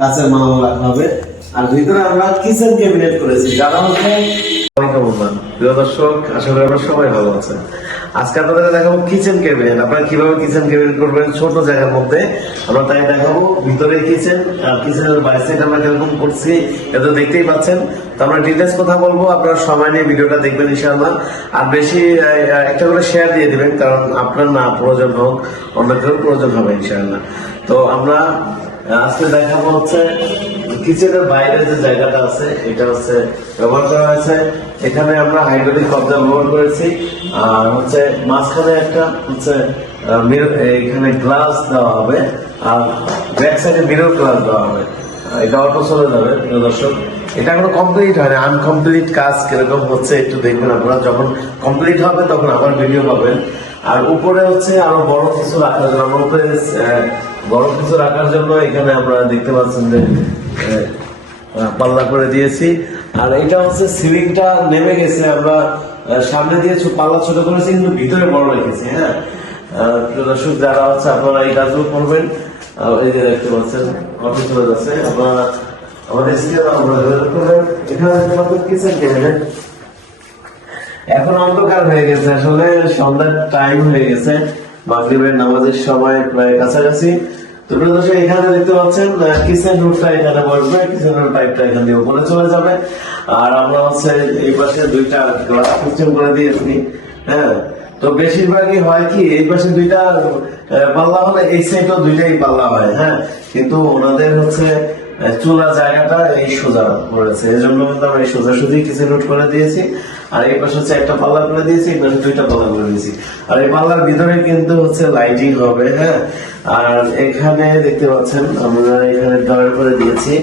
কাছের মাল রাখা হবে। আর ভিতরে আমরা কিচেন ক্যাবিনেট করেছি, যারা হচ্ছে আপনারা দেখতেই পাচ্ছেন। তো আমরা কথা বলব, আপনারা সময় নিয়ে ভিডিওটা দেখবেন ইনশাআল্লাহ। আর বেশি একটা করে শেয়ার দিয়ে দিবেন, কারণ আপনার না প্রয়োজন হোক, অন্য কেউ প্রয়োজন হবে ইনশাআল্লাহ। তো আমরা আজকে দেখাবো হচ্ছে কিচেনের বাইরে যে জায়গাটা আছে, এটা হচ্ছে ব্যবহার করা হয়েছে। এখানে আমরা হাইড্রোলিক কবজা ব্যবহার করেছি। আর হচ্ছে মাঝখানে একটা হচ্ছে এখানে গ্লাস দেওয়া হবে। আর ব্যাক সাইডে মিরর গ্লাস দেওয়া হবে। এটা অটো চলে যাবে, প্রিয় দর্শক। এটা এখনও কমপ্লিট হয়নি আনকমপ্লিট কাজ কীরকম হচ্ছে একটু দেখবেন আপনারা। যখন কমপ্লিট হবে, তখন আবার ভিডিও পাবেন। আর উপরে হচ্ছে আরও বড় কিছু রাখার জন্য, আমরা উপরে বড় কিছু রাখার জন্য এখানে আমরা দেখতে পাচ্ছেন যে পাল্লা করে দিয়েছি। আর এটা হচ্ছে সিলিংটা নেমে গেছে, আমরা সামনে দিয়ে পাল্লা ছোট করেছি, কিন্তু ভিতরে বড় রেখেছি হ্যাঁ? দর্শক, যারা হচ্ছে আপনারা এই কাজগুলো করবেন। দেখতে পাচ্ছেন কিচেন এখন অন্ধকার হয়ে গেছে, আসলে সন্ধ্যার টাইম হয়ে গেছে। মাগরিবের নামাজের সময় প্রায় কাছাকাছি। এখানে এখানে চলে যাবে। আর আমরা হচ্ছে এই পাশে দুইটা গ্লাস করে দিয়েছি। হ্যাঁ? তো বেশিরভাগই হয় কি, এই পাশে দুইটা পাল্লা হলে এই সাইডও দুইটাই পাল্লা হয় হ্যাঁ? কিন্তু ওনাদের হচ্ছে চুলা জায়গাটা এই সোজা করেছে এই জন্য কিন্তু আমরা এই সোজা সুজি কিচেন রুট করে দিয়েছি। আর এই পাশে হচ্ছে একটা পাল্লা করে দিয়েছি, এই পাশে দুইটা পাল্লা করে দিয়েছি। আর এই পাল্লার ভিতরে কিন্তু হচ্ছে লাইটিং হবে হ্যাঁ? আর এখানে দেখতে পাচ্ছেন, আমরা এখানে ড্রয়ার করে দিয়েছি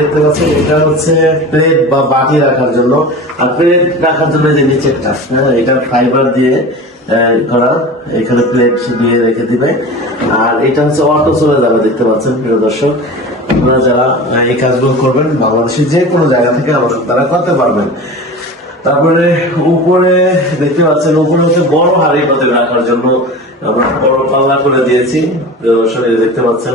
দেখতে পাচ্ছেন, এটা হচ্ছে প্লেট বা বাটি রাখার জন্য। আর প্লেট রাখার জন্য যে নিচেরটা হ্যাঁ এটা ফাইবার দিয়ে করা। এখানে প্লেট দিয়ে রেখে দিবে। আর এটা হচ্ছে অটো চলে যাবে, দেখতে পাচ্ছেন, প্রিয় দর্শক। আপনারা যারা এই কাজগুলো করবেন, বাংলাদেশের যে কোনো জায়গা থেকে আমাদের তারা করতে পারবেন। তারপরে উপরে দেখতে পাচ্ছেন, উপরে হচ্ছে বড় হাড়ি পাতে রাখার জন্য আমরা বড় পাল্লা করে দিয়েছি। দেখতে পাচ্ছেন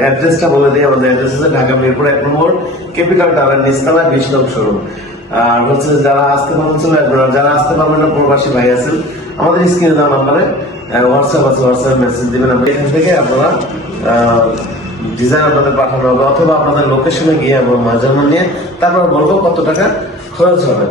অ্যাড্রেসটা বলে দিই, আমাদের অ্যাড্রেস আছে ঢাকা মিরপুর এক নম্বর ক্যাপিটাল টাওয়ার নিচতলা বিশ নং শোরুম। আর হচ্ছে যারা আসতে আর যারা আসতে পারবেন না, প্রবাসী ভাই আছেন, আমাদের স্ক্রিনে দেওয়া নাম্বারে হোয়াটসঅ্যাপ আছে হোয়াটসঅ্যাপ মেসেজ দিবেন, আমরা এখান থেকে আপনারা ডিজাইন আপনাদের পাঠানো হবে, অথবা আপনাদের লোকেশনে গিয়ে এবং মাঝানো নিয়ে তারপর বলব কত টাকা খরচ হবে।